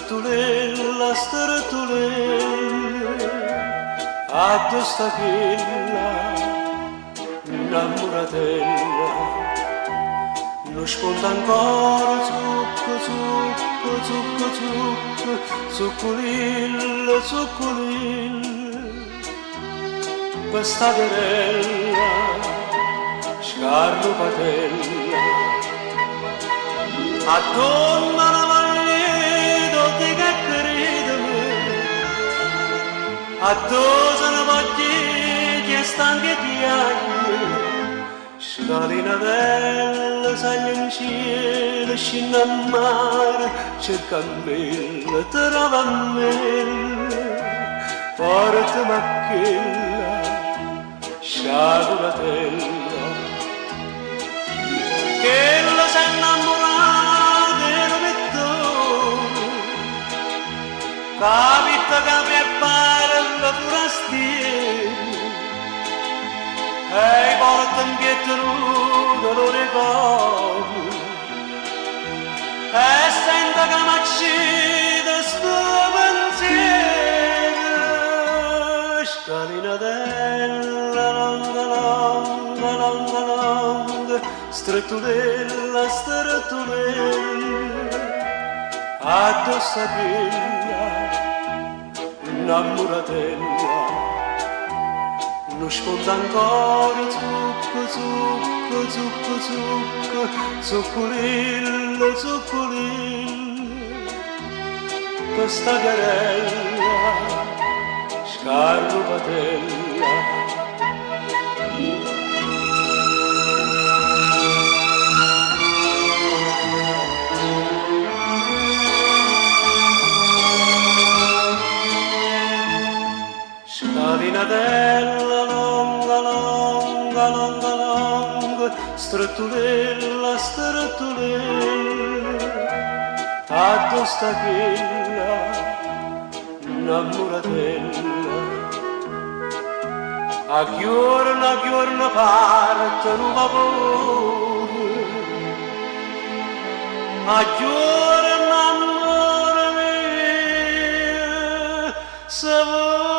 Stretulella, stretulella, addosso a quella innamoratella, non sponda ancora zucco, zucco, zucco, zucco, zuccolilla, zuccolilla, questa querella, scarpatella, a donna la maglietta che credeme, a dosa la voglia che stanche di anni, scalinatella, saglia in cielo, scina a mare, cerca a me, trova a me, porta macchella, sciaguratella, che la sei innamorata e lo metto, capita che prepara la forastiera, e porta in pietro lo ricordo, e sento che mi accide sto pensiero, scalinatella, longa, longa, longa, longa, stretulella, stretulella, addosso a quella innamoratella, non sfonda ancora zucco, zucco, zucco, zucco, zuccolilla, zuccolilla, questa querella, scarpatella. Scalinatella, longa, longa, longa, longa, stretulella, stretulella, addosso a quella innamoratella. A giorno parte un vapore, a giorno amore mio, se vuoi